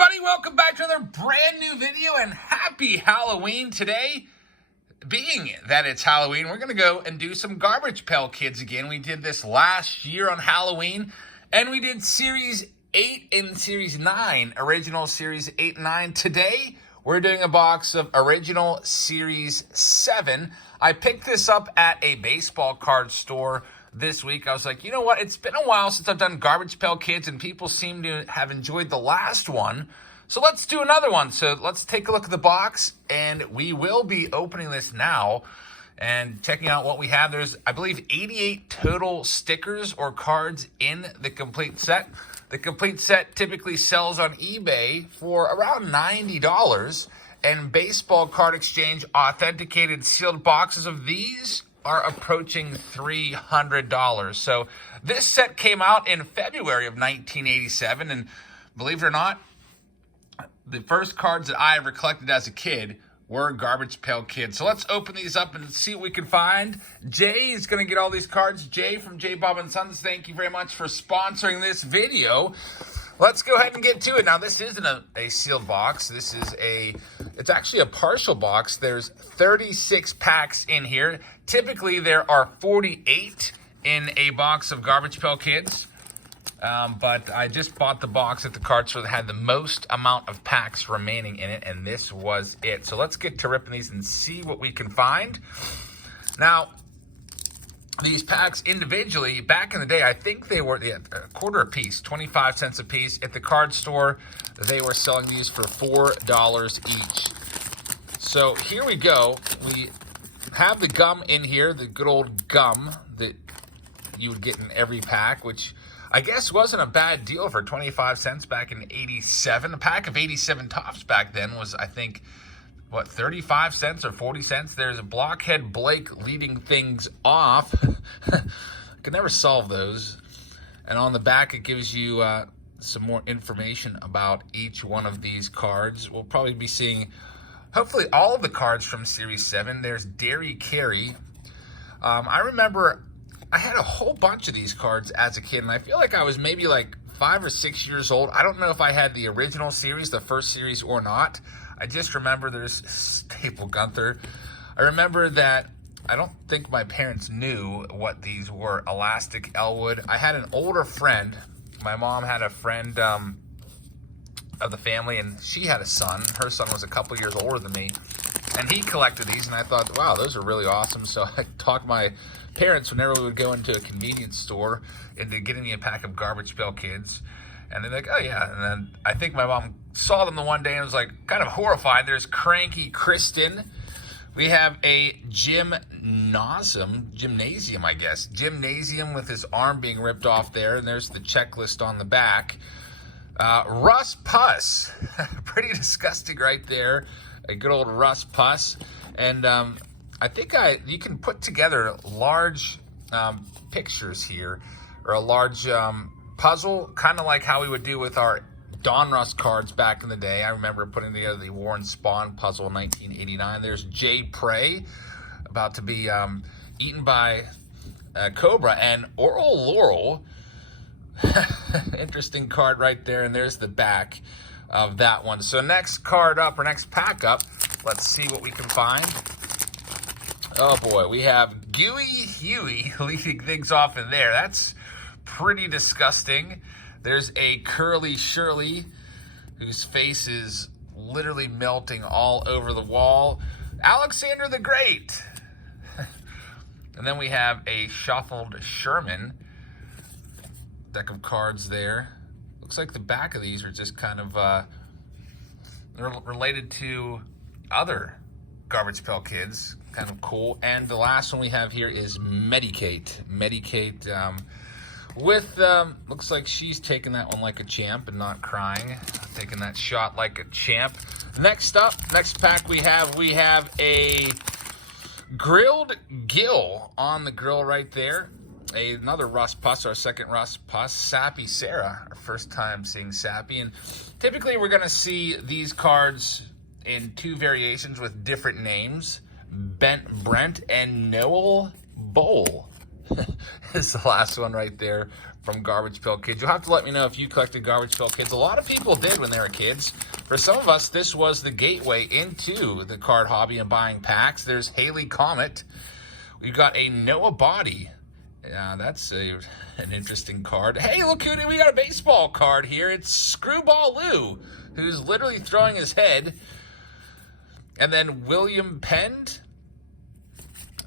everybody, welcome back to another brand new video and happy Halloween. Today, being that it's Halloween, we're going to go and do some Garbage Pail Kids again. We did this last year on Halloween, and we did Series 8 and Series 9, original Series 8 and 9. Today, we're doing a box of original Series 7. I picked this up at a baseball card store this week. I was like, you know what? It's been a while since I've done Garbage Pail Kids, and people seem to have enjoyed the last one. So let's do another one. So let's take a look at the box, and we will be opening this now and checking out what we have. There's, I believe, 88 total stickers or cards in the complete set. The complete set typically sells on eBay for around $90, and Baseball Card Exchange authenticated sealed boxes of these are approaching $300. So this set came out in February of 1987, and believe it or not, the first cards that I ever collected as a kid were Garbage Pail Kids. So let's open these up and see what we can find. Jay is going to get all these cards. Jay from J. Bob & Sons, thank you very much for sponsoring this video. Let's go ahead and get to it. Now, this isn't a sealed box. It's actually a partial box. There's 36 packs in here. Typically, there are 48 in a box of Garbage Pail Kids. But I just bought the box at the card store that had the most amount of packs remaining in it, and this was it. So let's get to ripping these and see what we can find. Now, these packs individually, back in the day, I think they were a quarter a piece, 25 cents a piece. At the card store, they were selling these for $4 each. So here we go. We have the gum in here, the good old gum that you would get in every pack, which I guess wasn't a bad deal for 25 cents back in 87. A pack of 87 tops back then was, I think, what, 35 cents or 40 cents? There's a Blockhead Blake leading things off. I could never solve those. And on the back, it gives you some more information about each one of these cards. We'll probably be seeing, hopefully, all of the cards from Series 7. There's Derry Carey. I remember I had a whole bunch of these cards as a kid, and I feel like I was maybe like 5 or 6 years old. I don't know if I had the original series, the first series, or not. I just remember there's Staple Gunther. I remember that I don't think my parents knew what these were. Elastic Elwood. I had an older friend. My mom had a friend of the family, and she had a son. Her son was a couple years older than me, and he collected these, and I thought, wow, those are really awesome. So I talked my parents, whenever we would go into a convenience store, into getting me a pack of Garbage Pail Kids. And they're like, oh, yeah. And then I think my mom saw them the one day and was like kind of horrified. There's Cranky Kristen. We have a Gymnasium, I guess. Gymnasium with his arm being ripped off there. And there's the checklist on the back. Russ Puss. Pretty disgusting right there. A good old Russ Puss. And I think you can put together large pictures here, or a large puzzle, kind of like how we would do with our Donruss cards back in the day. I remember putting together the Warren Spawn puzzle in 1989. There's Jay Prey, about to be eaten by a cobra, and Oral Laurel. Interesting card right there, and there's the back of that one. So next card up, or next pack up, let's see what we can find. Oh boy, we have Gooey Huey leading things off in there. That's pretty disgusting. There's a Curly Shirley whose face is literally melting all over the wall. Alexander the Great. And then we have a Shuffled Sherman. Deck of cards there. Looks like the back of these are just kind of related to other Garbage Pail Kids. Kind of cool. And the last one we have here is Medicate. Medicate with, looks like she's taking that one like a champ and not crying. Taking that shot like a champ. Next up, next pack we have a Grilled Gill on the grill right there. Another Russ Puss, our second Russ Puss. Sappy Sarah, our first time seeing Sappy. And typically we're going to see these cards in two variations with different names. Brent and Noel Bowl is the last one right there. from Garbage Pail Kids. You'll have to let me know if you collected Garbage Pail Kids. A lot of people did when they were kids. For some of us, this was the gateway into the card hobby and buying packs. There's Haley Comet. We've got a Noah Body. That's an interesting card. Hey, look who we got a baseball card here. It's Screwball Lou, who's literally throwing his head. And then William Pend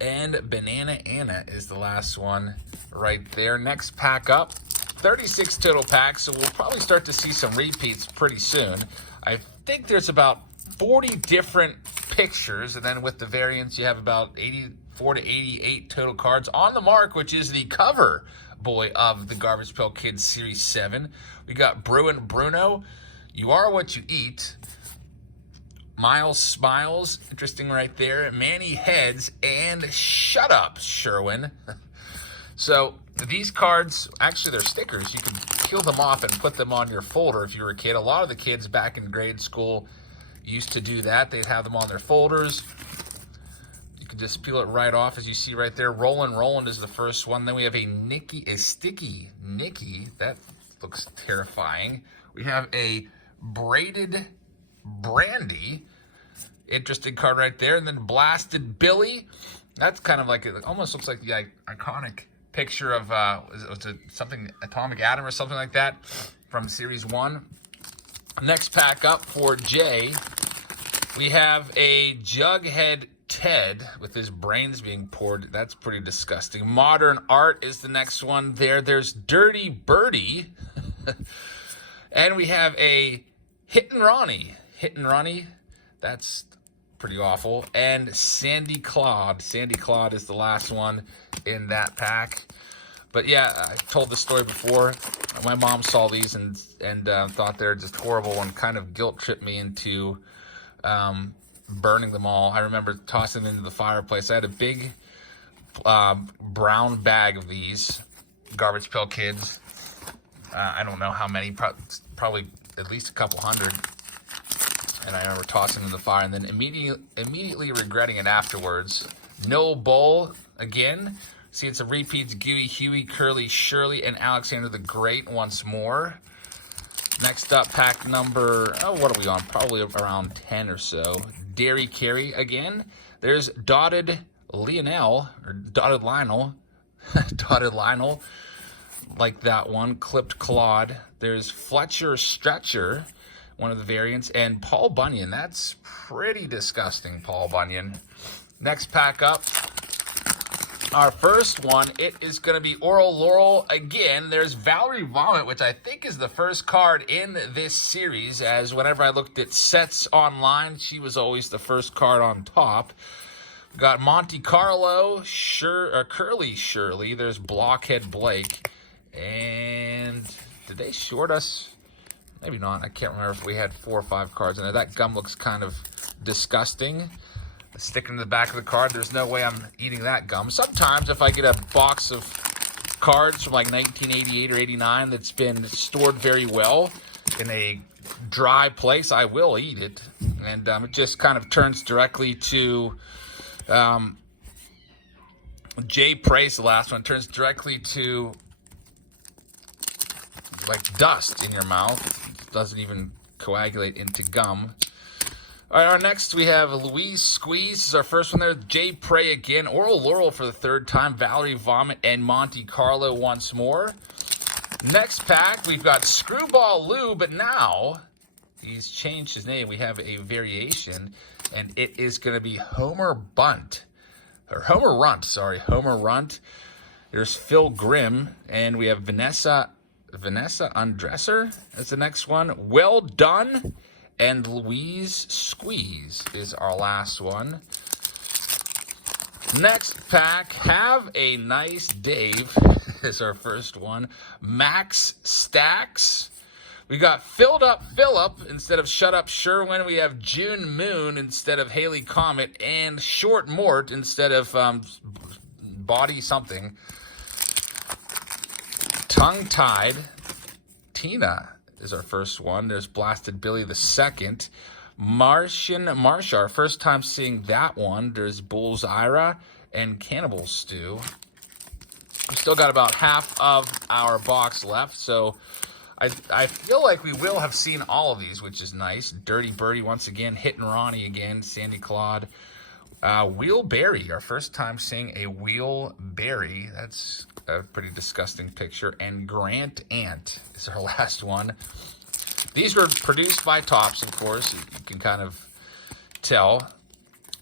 and Banana Anna is the last one right there. Next pack up, 36 total packs, so we'll probably start to see some repeats pretty soon. I think there's about 40 different pictures, and then with the variants, you have about 84 to 88 total cards on the mark, which is the cover boy of the Garbage Pail Kids Series 7. We got Bruno, You Are What You Eat, Miles Smiles, interesting right there, Manny Heads, and Shut Up, Sherwin. So these cards, actually they're stickers. You can peel them off and put them on your folder if you were a kid. A lot of the kids back in grade school used to do that. They'd have them on their folders. You can just peel it right off, as you see right there. Roland is the first one. Then we have a sticky Nikki. That looks terrifying. We have a braided Brandy. Interesting card right there. And then Blasted Billy. That's kind of like, it almost looks like the iconic picture of, was it something, Atomic Atom or something like that from Series 1. Next pack up for Jay, we have a Jughead Ted with his brains being poured. That's pretty disgusting. Modern Art is the next one there. There's Dirty Birdie. And we have a Hit and Ronnie. That's pretty awful. And Sandy Claude. Sandy Claude is the last one in that pack. But yeah, I told this story before. My mom saw these and thought they're just horrible and kind of guilt tripped me into burning them all. I remember tossing them into the fireplace. I had a big brown bag of these Garbage Pail Kids. I don't know how many, probably at least a couple hundred. And I remember tossing them in the fire and then immediately regretting it afterwards. No Bowl again. See, it's a repeats. Gooey, Huey, Curly, Shirley, and Alexander the Great once more. Next up, pack number, what are we on? Probably around 10 or so. Dairy Carey again. There's Dotted Lionel, Dotted Lionel, like that one. Clipped Claude. There's Fletcher Stretcher, one of the variants, and Paul Bunyan. That's pretty disgusting, Paul Bunyan. Next pack up. Our first one, it is going to be Oral Laurel again. There's Valerie Vomit, which I think is the first card in this series, as whenever I looked at sets online, she was always the first card on top. We've got Monte Carlo, Curly Shirley. There's Blockhead Blake. And did they short us? Maybe not. I can't remember if we had 4 or 5 cards in there. That gum looks kind of disgusting. Sticking to the back of the card. There's no way I'm eating that gum. Sometimes if I get a box of cards from like 1988 or 89 that's been stored very well in a dry place, I will eat it. And it just kind of turns directly to Jay Price, the last one, turns directly to like dust in your mouth. It doesn't even coagulate into gum. All right, our next we have Louise Squeeze. This is our first one there. Jay Prey again. Oral Laurel for the third time. Valerie Vomit and Monte Carlo once more. Next pack, we've got Screwball Lou, but now he's changed his name. We have a variation, and it is going to be Homer Runt. There's Phil Grimm, and we have Vanessa Undresser as the next one. Well Done. And Louise Squeeze is our last one. Next pack, Have a Nice Dave is our first one. Max Stacks. We got Filled Up Phillip instead of Shut Up Sherwin. We have June Moon instead of Haley Comet. And Short Mort instead of Body Something. Tongue Tied. Tina is our first one. There's Blasted Billy the second. Martian Marshar, first time seeing that one. There's Bull's Ira and Cannibal Stew. We still got about half of our box left, so I feel like we will have seen all of these, which is nice. Dirty Birdie once again, Hitting Ronnie again, Sandy Claude. Wheelberry, our first time seeing a Wheelberry. That's a pretty disgusting picture. And Grant Ant is our last one. These were produced by Topps, of course. You can kind of tell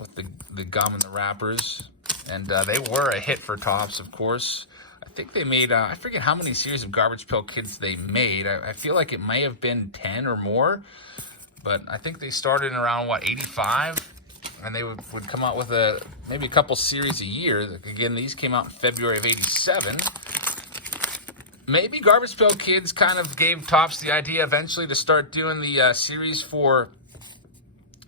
with the gum and the wrappers. And they were a hit for Topps, of course. I think they made, I forget how many series of Garbage Pail Kids they made. I feel like it may have been 10 or more. But I think they started in around, 85? And they would come out with maybe a couple series a year. Again, these came out in February of 87. Maybe Garbage Pail Kids kind of gave Topps the idea eventually to start doing the series for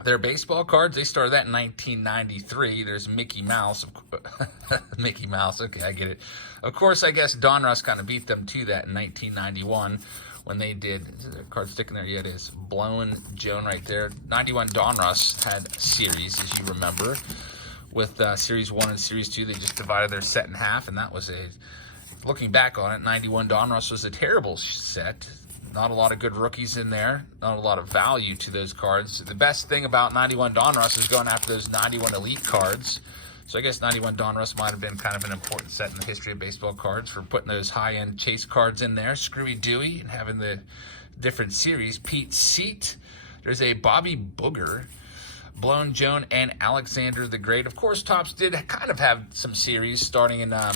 their baseball cards. They started that in 1993. There's Mickey Mouse. Mickey Mouse, okay, I get it. Of course, I guess Donruss kind of beat them to that in 1991. When they did, is there a card sticking there? Yeah, it is. Blown Joan right there. 91 Donruss had series, as you remember. With Series 1 and Series 2, they just divided their set in half, and that was looking back on it, 91 Donruss was a terrible set. Not a lot of good rookies in there. Not a lot of value to those cards. The best thing about 91 Donruss is going after those 91 Elite cards. So I guess 91 Donruss might have been kind of an important set in the history of baseball cards for putting those high-end chase cards in there. Screwy Dewey and having the different series. Pete Seat. There's a Bobby Booger, Blown Joan, and Alexander the Great. Of course, Topps did kind of have some series starting in, I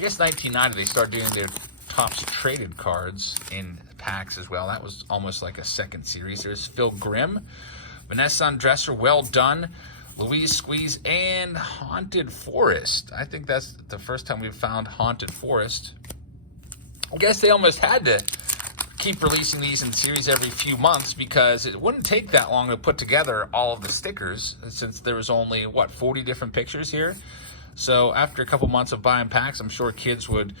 guess, 1990. They started doing their Topps traded cards in packs as well. That was almost like a second series. There's Phil Grimm, Vanessa Undresser, Well Done, Louise Squeeze, and Haunted Forest. I think that's the first time we've found Haunted Forest. I guess they almost had to keep releasing these in series every few months because it wouldn't take that long to put together all of the stickers since there was only, 40 different pictures here. So after a couple months of buying packs, I'm sure kids would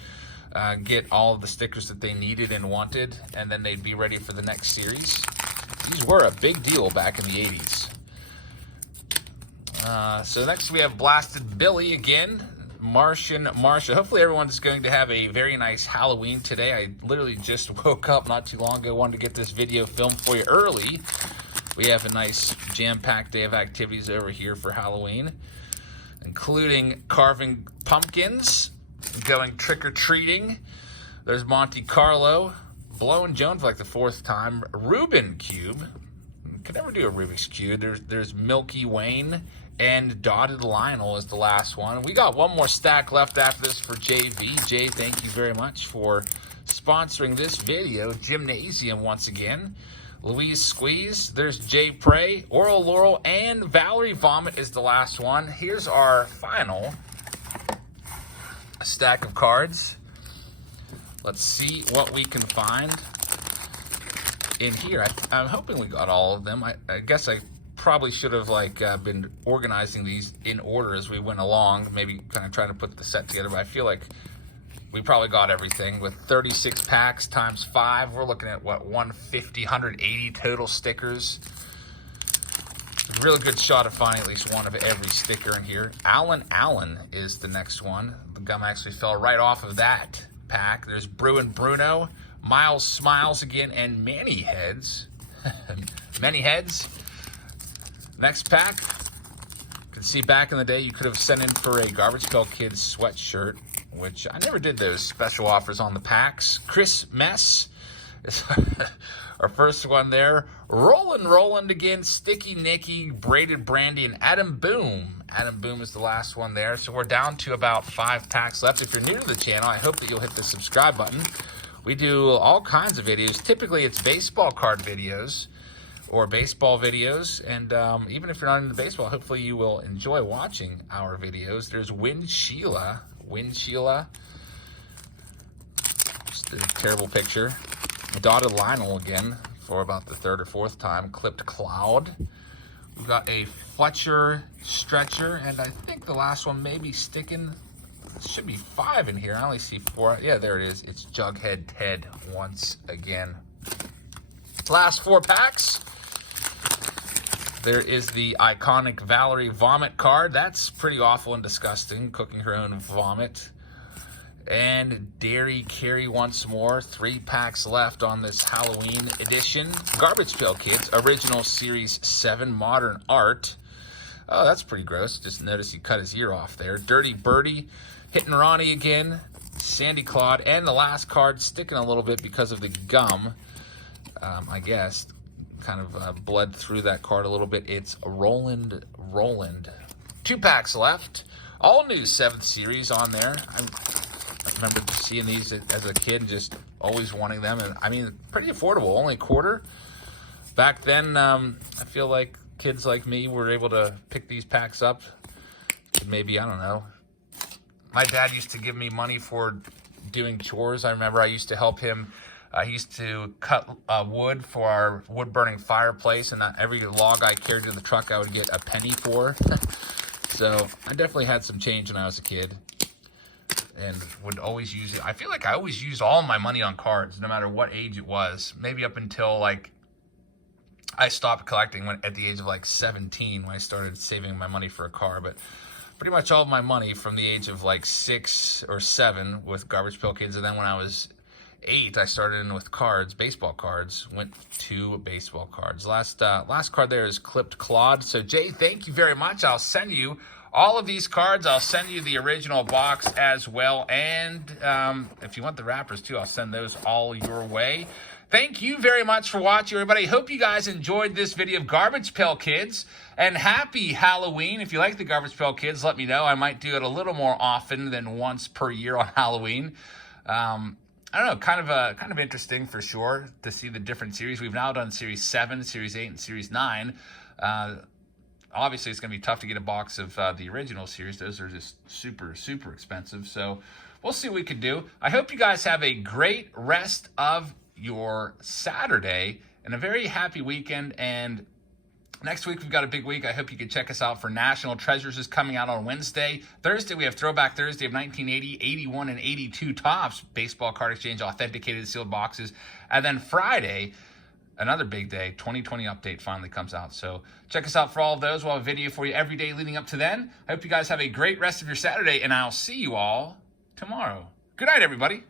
get all of the stickers that they needed and wanted, and then they'd be ready for the next series. These were a big deal back in the 80s. So next we have Blasted Billy again, Martian Marsha. Hopefully everyone's going to have a very nice Halloween today. I literally just woke up not too long ago, wanted to get this video filmed for you early. We have a nice jam-packed day of activities over here for Halloween, including carving pumpkins, going trick-or-treating. There's Monte Carlo, Blown Joan for like the fourth time, Rubin Cube. Could never do a Rubik's Cube. There's Milky Wayne, and Dotted Lionel is the last one. We got one more stack left after this for JV. Jay, thank you very much for sponsoring this video. Gymnasium once again. Louise Squeeze. There's Jay Prey, Oral Laurel, and Valerie Vomit is the last one. Here's our final stack of cards. Let's see what we can find in here. I'm hoping we got all of them. I guess I probably should have been organizing these in order as we went along, maybe kind of trying to put the set together, but I feel like we probably got everything. With 36 packs times 5, we're looking at 150, 180 total stickers. A really good shot of finding at least one of every sticker in here. Allen is the next one. The gum actually fell right off of that pack. There's Bruin Bruno, Miles Smiles again, and Manny Heads. Many Heads. Next pack. You can see back in the day you could have sent in for a Garbage Pail Kids sweatshirt, which I never did those special offers on the packs. Chris Mess is our first one there. Roland again, Sticky Nicky, Braided Brandy, and Adam Boom. Adam Boom is the last one there. So we're down to about 5 packs left. If you're new to the channel, I hope that you'll hit the subscribe button. We do all kinds of videos. Typically, it's baseball card videos or baseball videos. And even if you're not into baseball, hopefully you will enjoy watching our videos. There's Win Sheila. Just a terrible picture. Dotted Lionel again for about the 3rd or 4th time. Clipped Cloud. We've got a Fletcher Stretcher. And I think the last one may be sticking. There should be 5 in here. I only see 4. Yeah, there it is. It's Jughead Ted once again. Last 4 packs. There is the iconic Valerie Vomit card. That's pretty awful and disgusting, cooking her own vomit. And Dairy Carry once more. 3 packs left on this Halloween edition. Garbage Pail Kids, Original Series 7, Modern Art. Oh, that's pretty gross. Just noticed he cut his ear off there. Dirty Birdie, Hitting Ronnie again. Sandy Claude, and the last card sticking a little bit because of the gum. I guess kind of bled through that card a little bit. It's Roland. 2 packs left. All new 7th series on there. I remember just seeing these as a kid, just always wanting them. And I mean, pretty affordable, only $1. Back then, I feel like kids like me were able to pick these packs up. Maybe, I don't know. My dad used to give me money for doing chores. I remember I used to help him. He used to cut wood for our wood-burning fireplace, and every log I carried to the truck I would get a penny for. So I definitely had some change when I was a kid and would always use it. I feel like I always used all my money on cards, no matter what age it was. Maybe up until, like, I stopped collecting at the age of, like, 17 when I started saving my money for a car. But pretty much all of my money from the age of, like, 6 or 7 with Garbage Pail Kids. And then when I was 8, I started in with cards, baseball cards, went to baseball cards. Last card there is Clipped Claude. So, Jay, thank you very much. I'll send you all of these cards. I'll send you the original box as well. And if you want the wrappers, too, I'll send those all your way. Thank you very much for watching, everybody. Hope you guys enjoyed this video of Garbage Pail Kids. And happy Halloween. If you like the Garbage Pail Kids, let me know. I might do it a little more often than once per year on Halloween. I don't know, kind of interesting for sure to see the different series. We've now done Series 7, Series 8, and Series 9. Obviously, it's going to be tough to get a box of the original series. Those are just super, super expensive. So we'll see what we can do. I hope you guys have a great rest of your Saturday and a very happy weekend. And next week, we've got a big week. I hope you can check us out for National Treasures is coming out on Wednesday. Thursday, we have Throwback Thursday of 1980, 81, and 82 Topps Baseball Card Exchange authenticated sealed boxes. And then Friday, another big day, 2020 update finally comes out. So check us out for all of those. We'll have a video for you every day leading up to then. I hope you guys have a great rest of your Saturday, and I'll see you all tomorrow. Good night, everybody.